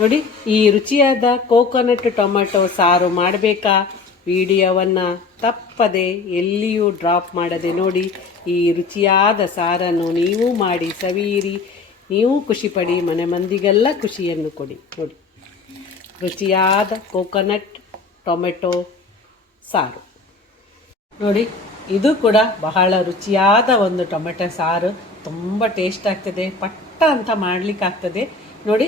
ನೋಡಿ, ಈ ರುಚಿಯಾದ ಕೋಕೋನಟ್ ಟೊಮೆಟೊ ಸಾರು ಮಾಡಬೇಕಾ? ವಿಡಿಯೋವನ್ನು ತಪ್ಪದೆ ಎಲ್ಲಿಯೂ ಡ್ರಾಪ್ ಮಾಡದೆ ನೋಡಿ. ಈ ರುಚಿಯಾದ ಸಾರನ್ನು ನೀವು ಮಾಡಿ ಸವಿಯಿರಿ. ನೀವು ಖುಷಿಪಡಿ, ಮನೆ ಮಂದಿಗೆಲ್ಲ ಖುಷಿಯನ್ನು ಕೊಡಿ. ನೋಡಿ, ರುಚಿಯಾದ ಕೋಕೋನಟ್ ಟೊಮೆಟೊ ಸಾರು ನೋಡಿ. ಇದು ಕೂಡ ಬಹಳ ರುಚಿಯಾದ ಒಂದು ಟೊಮೆಟೊ ಸಾರು. ತುಂಬ ಟೇಸ್ಟ್ ಆಗ್ತದೆ, ಪಟ್ಟ ಅಂತ ಮಾಡ್ಲಿಕ್ಕಾಗ್ತದೆ. ನೋಡಿ,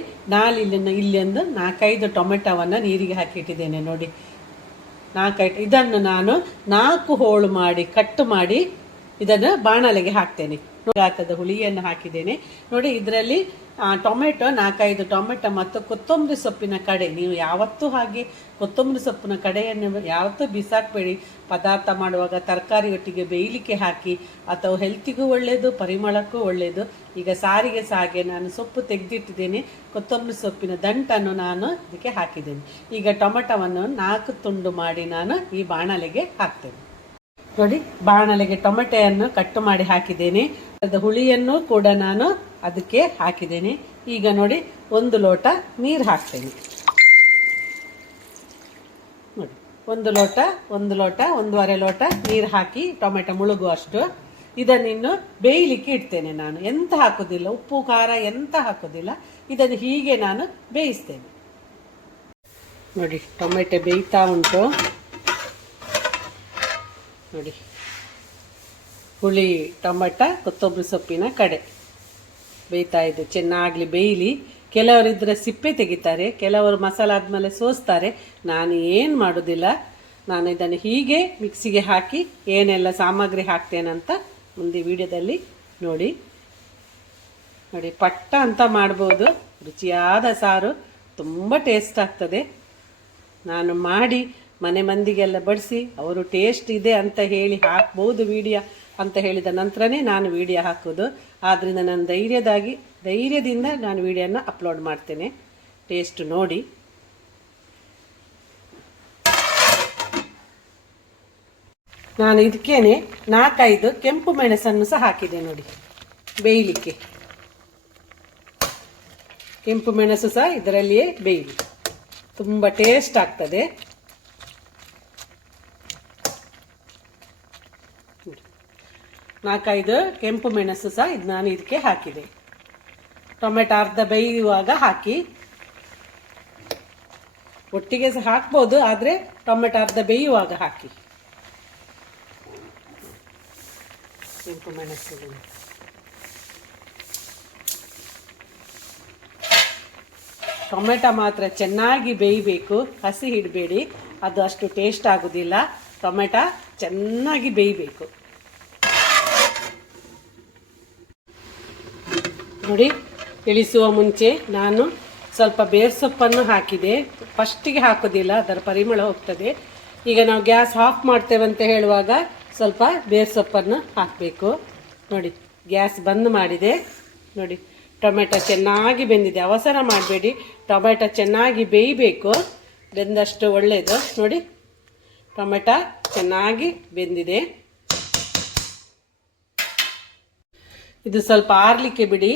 ಇಲ್ಲೊಂದು 4-5 ಟೊಮೆಟೊವನ್ನು ನೀರಿಗೆ ಹಾಕಿಟ್ಟಿದ್ದೇನೆ. ನೋಡಿ, 4-5 ಇದನ್ನು ನಾನು 4 ಹೋಳು ಮಾಡಿ ಕಟ್ ಮಾಡಿ ಇದನ್ನು ಬಾಣಲೆಗೆ ಹಾಕ್ತೇನೆ. ಹಾಕದ ಹುಳಿಯನ್ನು ಹಾಕಿದ್ದೇನೆ. ನೋಡಿ, ಇದರಲ್ಲಿ ಟೊಮೆಟೊ 4-5 ಟೊಮೆಟೊ ಮತ್ತು ಕೊತ್ತಂಬರಿ ಸೊಪ್ಪಿನ ಕಡೆ. ನೀವು ಯಾವತ್ತೂ ಹಾಗೆ ಕೊತ್ತಂಬರಿ ಸೊಪ್ಪಿನ ಕಡೆಯನ್ನು ಯಾವತ್ತೂ ಬಿಸಾಕಬೇಡಿ. ಪದಾರ್ಥ ಮಾಡುವಾಗ ತರಕಾರಿ ಒಟ್ಟಿಗೆ ಬೇಯಲಿಕ್ಕೆ ಹಾಕಿ, ಅಥವಾ ಹೆಲ್ತಿಗೂ ಒಳ್ಳೆಯದು, ಪರಿಮಳಕ್ಕೂ ಒಳ್ಳೆಯದು. ಈಗ ಸಾರಿಗೆ ಹಾಗೆ ನಾನು ಸೊಪ್ಪು ತೆಗೆದಿಟ್ಟಿದ್ದೇನೆ. ಕೊತ್ತಂಬರಿ ಸೊಪ್ಪಿನ ದಂಟನ್ನು ನಾನು ಇದಕ್ಕೆ ಹಾಕಿದ್ದೇನೆ. ಈಗ ಟೊಮೆಟೊವನ್ನು 4 ತುಂಡು ಮಾಡಿ ನಾನು ಈ ಬಾಣಲೆಗೆ ಹಾಕ್ತೇನೆ. ನೋಡಿ, ಬಾಣಲೆಗೆ ಟೊಮೆಟೊಯನ್ನು ಕಟ್ ಮಾಡಿ ಹಾಕಿದ್ದೇನೆ. ಅದರ ಹುಳಿಯನ್ನು ಕೂಡ ನಾನು ಅದಕ್ಕೆ ಹಾಕಿದ್ದೇನೆ. ಈಗ ನೋಡಿ, 1 ಲೋಟ ನೀರು ಹಾಕ್ತೇನೆ. ನೋಡಿ, 1 ಲೋಟ 1.5 ಲೋಟ ನೀರು ಹಾಕಿ ಟೊಮೆಟೊ ಮುಳುಗುವಷ್ಟು ಇದನ್ನಿನ್ನು ಬೇಯಲಿಕ್ಕೆ ಇಡ್ತೇನೆ. ನಾನು ಎಂತ ಹಾಕೋದಿಲ್ಲ, ಉಪ್ಪು ಖಾರ ಎಂತ ಹಾಕೋದಿಲ್ಲ. ಇದನ್ನು ಹೀಗೆ ನಾನು ಬೇಯಿಸ್ತೇನೆ. ನೋಡಿ, ಟೊಮೆಟೊ ಬೇಯ್ತಾ ಉಂಟು. ನೋಡಿ, ಹುಳಿ ಟೊಮೆಟೊ ಕೊತ್ತಂಬರಿ ಸೊಪ್ಪಿನ ಕಡೆ ಬೇಯ್ತಾ ಇದೆ. ಚೆನ್ನಾಗಲಿ ಬೇಯಲಿ. ಕೆಲವರಿದ್ರೆ ಸಿಪ್ಪೆ ತೆಗಿತಾರೆ, ಕೆಲವರು ಮಸಾಲೆ ಆದಮೇಲೆ ಸೋಸ್ತಾರೆ. ನಾನು ಏನು ಮಾಡೋದಿಲ್ಲ. ನಾನು ಇದನ್ನು ಹೀಗೆ ಮಿಕ್ಸಿಗೆ ಹಾಕಿ ಏನೆಲ್ಲ ಸಾಮಗ್ರಿ ಹಾಕ್ತೇನಂತ ಮುಂದೆ ವಿಡಿಯೋದಲ್ಲಿ ನೋಡಿ. ನೋಡಿ, ಪಟ್ಟ ಅಂತ ಮಾಡ್ಬೋದು. ರುಚಿಯಾದ ಸಾರು, ತುಂಬ ಟೇಸ್ಟ್ ಆಗ್ತದೆ. ನಾನು ಮಾಡಿ ಮನೆ ಮಂದಿಗೆಲ್ಲ ಬಡಿಸಿ ಅವರು ಟೇಸ್ಟ್ ಇದೆ ಅಂತ ಹೇಳಿ ಹಾಕ್ಬೋದು ವಿಡಿಯೋ ಅಂತ ಹೇಳಿದ ನಂತರನೇ ನಾನು ವಿಡಿಯೋ ಹಾಕೋದು. ಆದ್ದರಿಂದ ನಾನು ಧೈರ್ಯದಿಂದ ನಾನು ವಿಡಿಯೋನ ಅಪ್ಲೋಡ್ ಮಾಡ್ತೇನೆ. ಟೇಸ್ಟ್ ನೋಡಿ. ನಾನು ಇದಕ್ಕೇನೆ 4-5 ಕೆಂಪು ಮೆಣಸನ್ನು ಸಹ ಹಾಕಿದೆ. ನೋಡಿ, ಬೇಯಲಿಕ್ಕೆ ಕೆಂಪು ಮೆಣಸು ಸಹ ಇದರಲ್ಲಿಯೇ ಬೇಯಲಿ, ತುಂಬ ಟೇಸ್ಟ್ ಆಗ್ತದೆ. 4-5 ಕೆಂಪು ಮೆಣಸು ಸಹ ಇದು ನಾನು ಇದಕ್ಕೆ ಹಾಕಿದೆ. ಟೊಮೆಟೊ ಅರ್ಧ ಬೇಯುವಾಗ ಹಾಕಿ, ಒಟ್ಟಿಗೆ ಸಹ ಹಾಕ್ಬೋದು, ಆದರೆ ಟೊಮೆಟೊ ಅರ್ಧ ಬೇಯುವಾಗ ಹಾಕಿ. ಕೆಂಪು ಮೆಣಸು ಟೊಮೆಟೊ ಮಾತ್ರ ಚೆನ್ನಾಗಿ ಬೇಯಬೇಕು, ಹಸಿ ಹಿಡಬೇಡಿ, ಅದು ಅಷ್ಟು ಟೇಸ್ಟ್ ಆಗೋದಿಲ್ಲ. ಟೊಮೆಟೊ ಚೆನ್ನಾಗಿ ಬೇಯಬೇಕು. ನೋಡಿ, ಇಳಿಸುವ ಮುಂಚೆ ನಾನು ಸ್ವಲ್ಪ ಬೇರ್ ಸೊಪ್ಪನ್ನು ಹಾಕಿದೆ. ಫಸ್ಟಿಗೆ ಹಾಕೋದಿಲ್ಲ, ಅದರ ಪರಿಮಳ ಹೋಗ್ತದೆ. ಈಗ ನಾವು ಗ್ಯಾಸ್ ಆಫ್ ಮಾಡ್ತೇವೆ ಅಂತ ಹೇಳುವಾಗ ಸ್ವಲ್ಪ ಬೇರ್ ಸೊಪ್ಪನ್ನು ಹಾಕಬೇಕು. ನೋಡಿ, ಗ್ಯಾಸ್ ಬಂದ್ ಮಾಡಿದೆ. ನೋಡಿ, ಟೊಮೆಟೊ ಚೆನ್ನಾಗಿ ಬೆಂದಿದೆ. ಅವಸರ ಮಾಡಬೇಡಿ, ಟೊಮೆಟೊ ಚೆನ್ನಾಗಿ ಬೇಯಬೇಕು, ಬೆಂದಷ್ಟು ಒಳ್ಳೆಯದು. ನೋಡಿ, ಟೊಮೆಟೊ ಚೆನ್ನಾಗಿ ಬೆಂದಿದೆ. ಇದು ಸ್ವಲ್ಪ ಆರಲಿಕ್ಕೆ ಬಿಡಿ.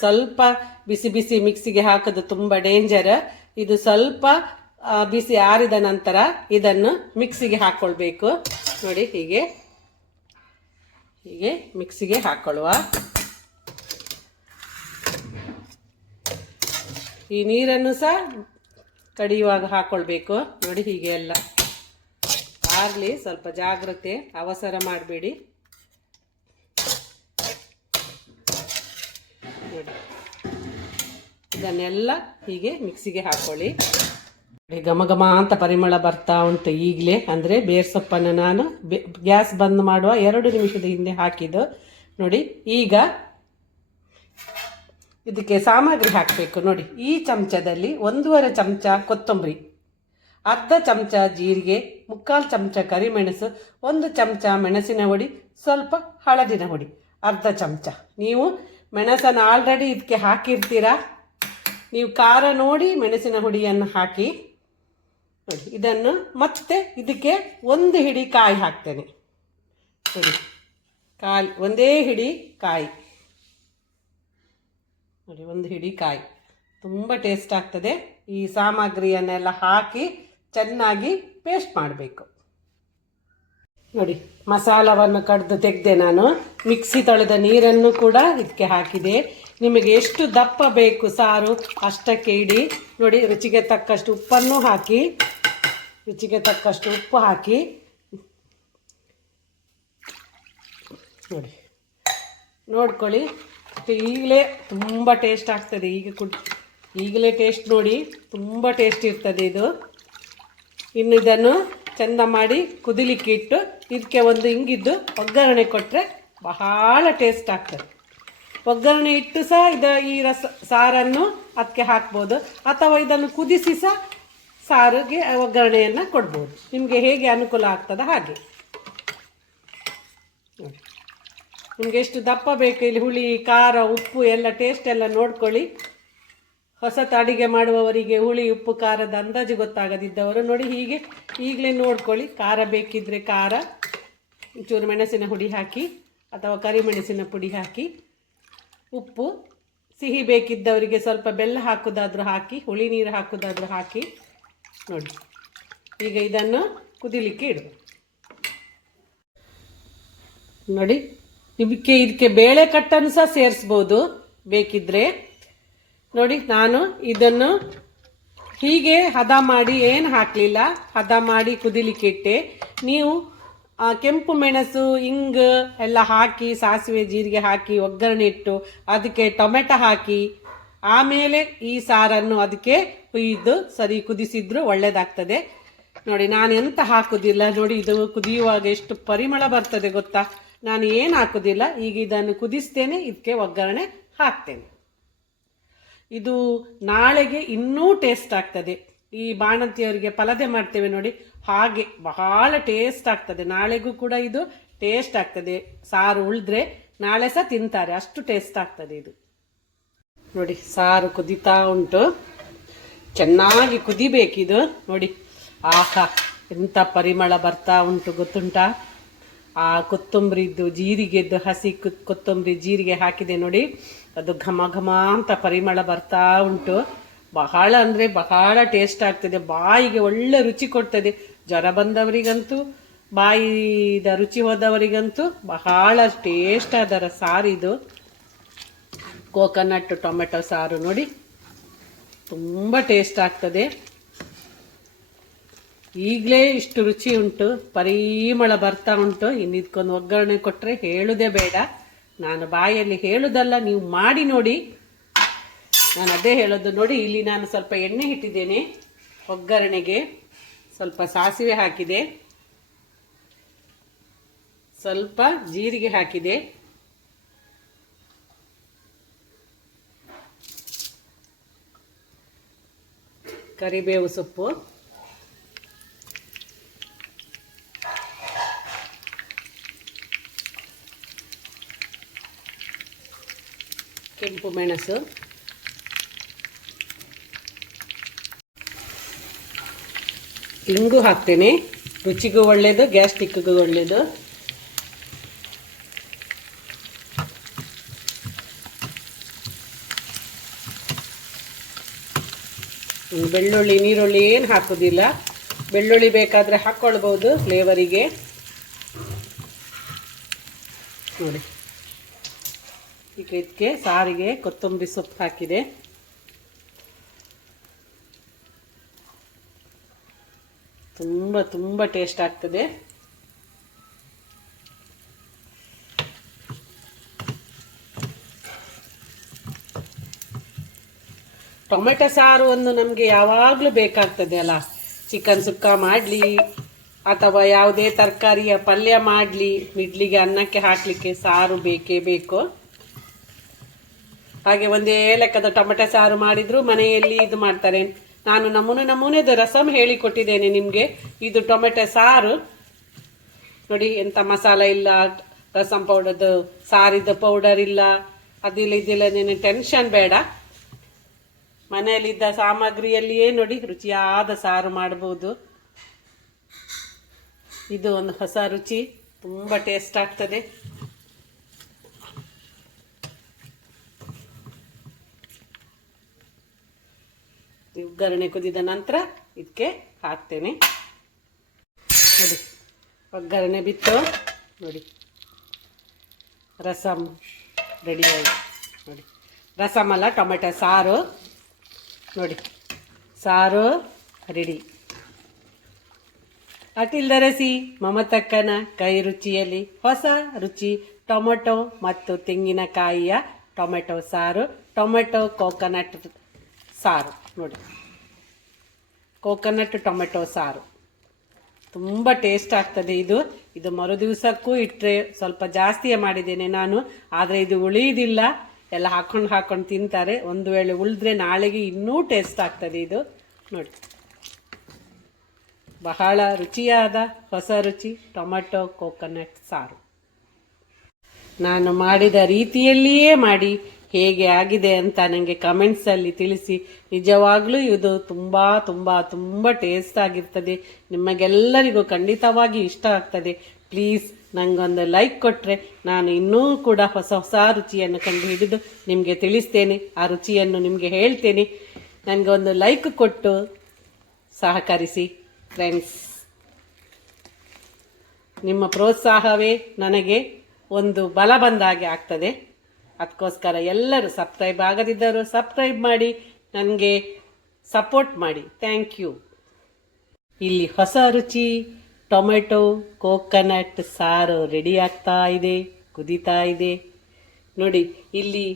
ಸ್ವಲ್ಪ ಬಿಸಿ ಬಿಸಿ ಮಿಕ್ಸಿಗೆ ಹಾಕೋದು ತುಂಬ ಡೇಂಜರ್. ಇದು ಸ್ವಲ್ಪ ಬಿಸಿ ಆರಿದ ನಂತರ ಇದನ್ನು ಮಿಕ್ಸಿಗೆ ಹಾಕ್ಕೊಳ್ಬೇಕು. ನೋಡಿ, ಹೀಗೆ ಮಿಕ್ಸಿಗೆ ಹಾಕ್ಕೊಳ್ಳುವ. ಈ ನೀರನ್ನು ಸಹ ಕಡಿಯುವಾಗ ಹಾಕ್ಕೊಳ್ಬೇಕು. ನೋಡಿ, ಹೀಗೆ ಎಲ್ಲ ಆರಲಿ. ಸ್ವಲ್ಪ ಜಾಗ್ರತೆ, ಅವಸರ ಮಾಡಬೇಡಿ. ಇದನ್ನೆಲ್ಲ ಹೀಗೆ ಮಿಕ್ಸಿಗೆ ಹಾಕೊಳ್ಳಿ. ಘಮ ಘಮ ಅಂತ ಪರಿಮಳ ಬರ್ತಾ ಉಂಟು ಈಗಲೇ. ಅಂದರೆ ಬೇರ್ ಸೊಪ್ಪನ್ನು ನಾನು ಗ್ಯಾಸ್ ಬಂದ್ ಮಾಡುವ 2 ನಿಮಿಷದ ಹಿಂದೆ ಹಾಕಿದ್ದು. ನೋಡಿ, ಈಗ ಇದಕ್ಕೆ ಸಾಮಗ್ರಿ ಹಾಕಬೇಕು. ನೋಡಿ, ಈ ಚಮಚದಲ್ಲಿ 1.5 ಚಮಚ ಕೊತ್ತಂಬರಿ, ಅರ್ಧ ಚಮಚ ಜೀರಿಗೆ, 3/4 ಚಮಚ ಕರಿಮೆಣಸು, 1 ಚಮಚ ಮೆಣಸಿನ ಹುಡಿ, ಸ್ವಲ್ಪ ಹಳದಿನ ಹುಡಿ, ಅರ್ಧ ಚಮಚ. ನೀವು ಮೆಣಸನ್ನು ಆಲ್ರೆಡಿ ಇದಕ್ಕೆ ಹಾಕಿರ್ತೀರಾ, ನೀವು ಖಾರ ನೋಡಿ ಮೆಣಸಿನ ಹುಡಿಯನ್ನು ಹಾಕಿ. ನೋಡಿ, ಇದನ್ನು ಮತ್ತೆ ಇದಕ್ಕೆ 1 ಹಿಡಿ ಕಾಯಿ ಹಾಕ್ತೇನೆ. ನೋಡಿ, ಒಂದೇ ಹಿಡಿ ಕಾಯಿ. ನೋಡಿ, 1 ಹಿಡಿ ಕಾಯಿ. ತುಂಬ ಟೇಸ್ಟ್ ಆಗ್ತದೆ. ಈ ಸಾಮಗ್ರಿಯನ್ನೆಲ್ಲ ಹಾಕಿ ಚೆನ್ನಾಗಿ ಪೇಸ್ಟ್ ಮಾಡಬೇಕು. ನೋಡಿ, ಮಸಾಲವನ್ನು ಕಡ್ದು ತೆಗೆದೆ ನಾನು. ಮಿಕ್ಸಿ ತೊಳೆದ ನೀರನ್ನು ಕೂಡ ಇದಕ್ಕೆ ಹಾಕಿದೆ. ನಿಮಗೆ ಎಷ್ಟು ದಪ್ಪ ಬೇಕು ಸಾರು ಅಷ್ಟಕ್ಕೆ ಇಡಿ. ನೋಡಿ, ರುಚಿಗೆ ತಕ್ಕಷ್ಟು ಉಪ್ಪನ್ನು ಹಾಕಿ, ರುಚಿಗೆ ತಕ್ಕಷ್ಟು ಉಪ್ಪು ಹಾಕಿ ನೋಡಿ, ನೋಡ್ಕೊಳ್ಳಿ. ಈಗಲೇ ತುಂಬ ಟೇಸ್ಟ್ ಆಗ್ತದೆ. ಈಗಲೇ ಟೇಸ್ಟ್ ನೋಡಿ, ತುಂಬ ಟೇಸ್ಟ್ ಇರ್ತದೆ ಇದು. ಇನ್ನು ಇದನ್ನು ಚೆಂದ ಮಾಡಿ ಕುದಿಲಿಕ್ಕೆ ಇಟ್ಟು ಇದಕ್ಕೆ ಒಂದು ಹಿಂಗಿದ್ದು ಒಗ್ಗರಣೆ ಕೊಟ್ಟರೆ ಬಹಳ ಟೇಸ್ಟ್ ಆಗ್ತದೆ. ಒಗ್ಗರಣೆ ಇಟ್ಟು ಸಹ ಈ ಸಾರನ್ನು ಅದಕ್ಕೆ ಹಾಕ್ಬೋದು, ಅಥವಾ ಇದನ್ನು ಕುದಿಸಿ ಸಹ ಸಾರಿಗೆ ಒಗ್ಗರಣೆಯನ್ನು ಕೊಡ್ಬೋದು. ನಿಮಗೆ ಹೇಗೆ ಅನುಕೂಲ ಆಗ್ತದೆ ಹಾಗೆ. ನೋಡಿ, ನಿಮಗೆ ಎಷ್ಟು ದಪ್ಪ ಬೇಕು, ಇಲ್ಲಿ ಹುಳಿ ಖಾರ ಉಪ್ಪು ಎಲ್ಲ ಟೇಸ್ಟ್ ಎಲ್ಲ ನೋಡ್ಕೊಳ್ಳಿ. ಹೊಸತು ಅಡಿಗೆ ಮಾಡುವವರಿಗೆ ಹುಳಿ ಉಪ್ಪು ಖಾರದ ಅಂದಾಜು ಗೊತ್ತಾಗದಿದ್ದವರು ನೋಡಿ ಹೀಗೆ ಈಗಲೇ ನೋಡ್ಕೊಳ್ಳಿ. ಖಾರ ಬೇಕಿದ್ದರೆ ಖಾರ, ಒಂಚೂರು ಮೆಣಸಿನ ಹುಡಿ ಹಾಕಿ ಅಥವಾ ಕರಿಮೆಣಸಿನ ಪುಡಿ ಹಾಕಿ, ಉಪ್ಪು, ಸಿಹಿ ಬೇಕಿದ್ದವರಿಗೆ ಸ್ವಲ್ಪ ಬೆಲ್ಲ ಹಾಕೋದಾದರೂ ಹಾಕಿ, ಹುಳಿ ನೀರು ಹಾಕೋದಾದರೂ ಹಾಕಿ. ನೋಡಿ, ಈಗ ಇದನ್ನು ಕುದಿಲಿಕ್ಕೆ ಇಡು. ನೋಡಿ, ಇದಕ್ಕೆ ಬೇಳೆ ಕಟ್ಟನ್ನು ಸಹ ಸೇರಿಸ್ಬೋದು ಬೇಕಿದ್ದರೆ. ನೋಡಿ, ನಾನು ಇದನ್ನು ಹೀಗೆ ಹದ ಮಾಡಿ ಏನು ಹಾಕಲಿಲ್ಲ, ಹದ ಮಾಡಿ ಕುದಿಲಿಕ್ಕೆ ಇಟ್ಟೆ. ನೀವು ಕೆಂಪು ಮೆಣಸು ಇಂಗು ಎಲ್ಲ ಹಾಕಿ, ಸಾಸಿವೆ ಜೀರಿಗೆ ಹಾಕಿ ಒಗ್ಗರಣೆ ಇಟ್ಟು ಅದಕ್ಕೆ ಟೊಮೆಟೊ ಹಾಕಿ ಆಮೇಲೆ ಈ ಸಾರನ್ನು ಅದಕ್ಕೆ ಹುಯ್ದು ಸರಿ ಕುದಿಸಿದ್ರು ಒಳ್ಳೆಯದಾಗ್ತದೆ. ನೋಡಿ, ನಾನು ಎಂತ ಹಾಕೋದಿಲ್ಲ. ನೋಡಿ, ಇದು ಕುದಿಯುವಾಗ ಎಷ್ಟು ಪರಿಮಳ ಬರ್ತದೆ ಗೊತ್ತಾ. ನಾನು ಏನು ಹಾಕೋದಿಲ್ಲ. ಈಗ ಇದನ್ನು ಕುದಿಸ್ತೇನೆ, ಇದಕ್ಕೆ ಒಗ್ಗರಣೆ ಹಾಕ್ತೇನೆ. ಇದು ನಾಳೆಗೆ ಇನ್ನೂ ಟೇಸ್ಟ್ ಆಗ್ತದೆ. ಈ ಬಾಣಂತಿಯವರಿಗೆ ಪಲದೆ ಮಾಡ್ತೇವೆ ನೋಡಿ, ಹಾಗೆ ಬಹಳ ಟೇಸ್ಟ್ ಆಗ್ತದೆ. ನಾಳೆಗೂ ಕೂಡ ಇದು ಟೇಸ್ಟ್ ಆಗ್ತದೆ. ಸಾರು ಉಳಿದ್ರೆ ನಾಳೆ ಸಹ ತಿಂತಾರೆ, ಅಷ್ಟು ಟೇಸ್ಟ್ ಆಗ್ತದೆ ಇದು. ನೋಡಿ, ಸಾರು ಕುದಿತಾ ಉಂಟು, ಚೆನ್ನಾಗಿ ಕುದಿಬೇಕಿದು. ನೋಡಿ, ಆಹಾ ಎಂಥ ಪರಿಮಳ ಬರ್ತಾ ಉಂಟು ಗೊತ್ತುಂಟಾ. ಆ ಕೊತ್ತಂಬರಿದ್ದು ಜೀರಿಗೆದ್ದು ಹಸಿ ಕೊತ್ತಂಬರಿ ಜೀರಿಗೆ ಹಾಕಿದೆ ನೋಡಿ, ಅದು ಘಮ ಘಮ ಅಂತ ಪರಿಮಳ ಬರ್ತಾ ಉಂಟು. ಬಹಳ ಅಂದರೆ ಬಹಳ ಟೇಸ್ಟ್ ಆಗ್ತದೆ. ಬಾಯಿಗೆ ಒಳ್ಳೆ ರುಚಿ ಕೊಡ್ತದೆ. ಜ್ವರ ಬಂದವರಿಗಂತೂ, ಬಾಯಿದ ರುಚಿ ಹೋದವರಿಗಂತೂ ಬಹಳ ಟೇಸ್ಟ್ ಆದರ ಸಾರಿದು. ಕೋಕೋನಟ್ ಟೊಮೆಟೊ ಸಾರು ನೋಡಿ, ತುಂಬ ಟೇಸ್ಟ್ ಆಗ್ತದೆ. ಈಗಲೇ ಇಷ್ಟು ರುಚಿ ಉಂಟು, ಪರಿಮಳ ಬರ್ತಾ ಉಂಟು. ಇನ್ನು ಇದಕ್ಕೊಂದು ಒಗ್ಗರಣೆ ಕೊಟ್ಟರೆ ಹೇಳುವುದೇ ಬೇಡ. ನಾನು ಬಾಯಲ್ಲಿ ಹೇಳುವುದಲ್ಲ, ನೀವು ಮಾಡಿ ನೋಡಿ. ನಾನು ಅದೇ ಹೇಳೋದು. ನೋಡಿ, ಇಲ್ಲಿ ನಾನು ಸ್ವಲ್ಪ ಎಣ್ಣೆ ಇಟ್ಟಿದ್ದೇನೆ ಒಗ್ಗರಣೆಗೆ. ಸ್ವಲ್ಪ ಸಾಸಿವೆ ಹಾಕಿದೆ, ಸ್ವಲ್ಪ ಜೀರಿಗೆ ಹಾಕಿದೆ, ಕರಿಬೇವು ಸೊಪ್ಪು, ಕೆಂಪು ಮೆಣಸು, ಇಂಗು ಹಾಕ್ತೇನೆ. ರುಚಿಗೂ ಒಳ್ಳೆಯದು, ಗ್ಯಾಸ್ಟ್ರಿಕ್ಗೂ ಒಳ್ಳೆಯದು. ಬೆಳ್ಳುಳ್ಳಿ ನೀರುಳ್ಳಿ ಏನು ಹಾಕೋದಿಲ್ಲ. ಬೆಳ್ಳುಳ್ಳಿ ಬೇಕಾದರೆ ಹಾಕ್ಕೊಳ್ಬೋದು ಫ್ಲೇವರಿಗೆ. ನೋಡಿ, ಈಗ ಇದಕ್ಕೆ ಸಾರಿಗೆ ಕೊತ್ತಂಬರಿ ಸೊಪ್ಪು ಹಾಕಿದೆ. ತುಂಬ ತುಂಬ ಟೇಸ್ಟ್ ಆಗ್ತದೆ. ಟೊಮೆಟೊ ಸಾರು ಒಂದು ನಮಗೆ ಯಾವಾಗಲೂ ಬೇಕಾಗ್ತದೆ ಅಲ್ಲ. ಚಿಕನ್ ಸುಕ್ಕ ಮಾಡಲಿ ಅಥವಾ ಯಾವುದೇ ತರಕಾರಿಯ ಪಲ್ಯ ಮಾಡಲಿ, ಇಡ್ಲಿಗೆ ಅನ್ನಕ್ಕೆ ಹಾಕಲಿಕ್ಕೆ ಸಾರು ಬೇಕೇ ಬೇಕು. ಹಾಗೆ ಒಂದೇ ಲೆಕ್ಕದ ಟೊಮೆಟೊ ಸಾರು ಮಾಡಿದ್ರು ಮನೆಯಲ್ಲಿ ಇದು ಮಾಡ್ತಾರೆ. ನಾನು ನಮೂನೆದು ರಸಮ್ ಹೇಳಿಕೊಟ್ಟಿದ್ದೇನೆ ನಿಮಗೆ. ಇದು ಟೊಮೆಟೊ ಸಾರು ನೋಡಿ, ಎಂಥ ಮಸಾಲೆ ಇಲ್ಲ, ರಸಮ್ ಪೌಡರ್ದು ಸಾರಿದ್ದು ಪೌಡರ್ ಇಲ್ಲ, ಅದಿಲ್ಲ ಇದಿಲ್ಲ, ನೀನು ಟೆನ್ಷನ್ ಬೇಡ. ಮನೆಯಲ್ಲಿದ್ದ ಸಾಮಗ್ರಿಯಲ್ಲಿಯೇ ನೋಡಿ ರುಚಿಯಾದ ಸಾರು ಮಾಡ್ಬೋದು. ಇದು ಒಂದು ಹೊಸ ರುಚಿ, ತುಂಬ ಟೇಸ್ಟ್ ಆಗ್ತದೆ. ಒಗ್ಗರಣೆ ಕುದಿದ ನಂತರ ಇದಕ್ಕೆ ಹಾಕ್ತೇನೆ. ನೋಡಿ ಒಗ್ಗರಣೆ ಬಿತ್ತು, ನೋಡಿ ರಸಮ್ ರೆಡಿ ಆಯಿತು. ನೋಡಿ ರಸಮ್ ಅಲ್ಲ, ಟೊಮೆಟೊ ಸಾರು. ನೋಡಿ ಸಾರು ರೆಡಿ. ಅಟಿಲ್ದರಸಿ ಮಮತಕ್ಕನ ಕೈ ರುಚಿಯಲ್ಲಿ ಹೊಸ ರುಚಿ ಟೊಮೆಟೊ ಮತ್ತು ತೆಂಗಿನಕಾಯಿಯ ಟೊಮೆಟೊ ಸಾರು, ಟೊಮೆಟೊ ಕೋಕೋನಟ್ ಸಾರು. ನೋಡಿ ಕೋಕೋನಟ್ ಟೊಮೆಟೊ ಸಾರು ತುಂಬ ಟೇಸ್ಟ್ ಆಗ್ತದೆ. ಇದು ಮರುದಿವಸಕ್ಕೂ ಇಟ್ಟರೆ ಸ್ವಲ್ಪ ಜಾಸ್ತಿಯೇ ಮಾಡಿದ್ದೇನೆ ನಾನು, ಆದರೆ ಇದು ಉಳಿಯುವುದಿಲ್ಲ, ಎಲ್ಲ ಹಾಕೊಂಡು ತಿಂತಾರೆ. ಒಂದು ವೇಳೆ ಉಳಿದ್ರೆ ನಾಳೆಗೆ ಇನ್ನೂ ಟೇಸ್ಟ್ ಆಗ್ತದೆ ಇದು. ನೋಡಿ ಬಹಳ ರುಚಿಯಾದ ಹೊಸ ರುಚಿ ಟೊಮೆಟೊ ಕೋಕೋನಟ್ ಸಾರು. ನಾನು ಮಾಡಿದ ರೀತಿಯಲ್ಲಿಯೇ ಮಾಡಿ ಹೇಗೆ ಆಗಿದೆ ಅಂತ ನನಗೆ ಕಮೆಂಟ್ಸಲ್ಲಿ ತಿಳಿಸಿ. ನಿಜವಾಗ್ಲೂ ಇದು ತುಂಬ ತುಂಬ ತುಂಬ ಟೇಸ್ಟ್ ಆಗಿರ್ತದೆ. ನಿಮಗೆಲ್ಲರಿಗೂ ಖಂಡಿತವಾಗಿ ಇಷ್ಟ ಆಗ್ತದೆ. ಪ್ಲೀಸ್ ನನಗೊಂದು ಲೈಕ್ ಕೊಟ್ಟರೆ ನಾನು ಇನ್ನೂ ಕೂಡ ಹೊಸ ಹೊಸ ರುಚಿಯನ್ನು ಕಂಡು ಹಿಡಿದು ನಿಮಗೆ ತಿಳಿಸ್ತೇನೆ, ಆ ರುಚಿಯನ್ನು ನಿಮಗೆ ಹೇಳ್ತೇನೆ. ನನಗೊಂದು ಲೈಕ್ ಕೊಟ್ಟು ಸಹಕರಿಸಿ ಫ್ರೆಂಡ್ಸ್. ನಿಮ್ಮ ಪ್ರೋತ್ಸಾಹವೇ ನನಗೆ ಒಂದು ಬಲ ಬಂದಾಗೆ ಆಗ್ತದೆ. ಅದಕ್ಕೋಸ್ಕರ ಎಲ್ಲರೂ ಸಬ್ಸ್ಕ್ರೈಬ್ ಆಗದಿದ್ದರೂ ಸಬ್ಸ್ಕ್ರೈಬ್ ಮಾಡಿ, ನನಗೆ ಸಪೋರ್ಟ್ ಮಾಡಿ. Thank you. ಇಲ್ಲಿ ಹೊಸ ರುಚಿ ಟೊಮೆಟೊ ಕೋಕೋನಟ್ ಸಾರು ರೆಡಿ ಆಗ್ತಾ ಇದೆ, ಕುದೀತಾ ಇದೆ. ನೋಡಿ ಇಲ್ಲಿ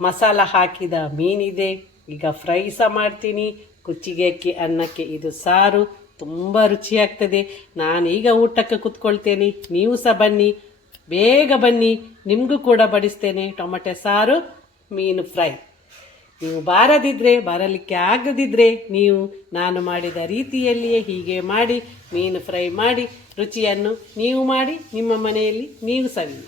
ಮಸಾಲ ಹಾಕಿದ ಮೀನಿದೆ. ಈಗ ಫ್ರೈ ಸಹ ಮಾಡ್ತೀನಿ. ಕುಚ್ಚಿಗೆ ಅನ್ನಕ್ಕೆ ಇದು ಸಾರು ತುಂಬ ರುಚಿಯಾಗ್ತದೆ. ನಾನೀಗ ಊಟಕ್ಕೆ ಕೂತ್ಕೊಳ್ತೇನೆ, ನೀವು ಸಹ ಬನ್ನಿ, ಬೇಗ ಬನ್ನಿ, ನಿಮಗೂ ಕೂಡ ಬಡಿಸ್ತೇನೆ ಟೊಮೆಟೊ ಸಾರು ಮೀನು ಫ್ರೈ. ನೀವು ಬರಲಿಕ್ಕೆ ಆಗದಿದ್ದರೆ ನೀವು ನಾನು ಮಾಡಿದ ರೀತಿಯಲ್ಲಿಯೇ ಹೀಗೆ ಮಾಡಿ ಮೀನು ಫ್ರೈ ಮಾಡಿ ರುಚಿಯನ್ನು ನೀವು ಮಾಡಿ ನಿಮ್ಮ ಮನೆಯಲ್ಲಿ ನೀವು ಸವಿ.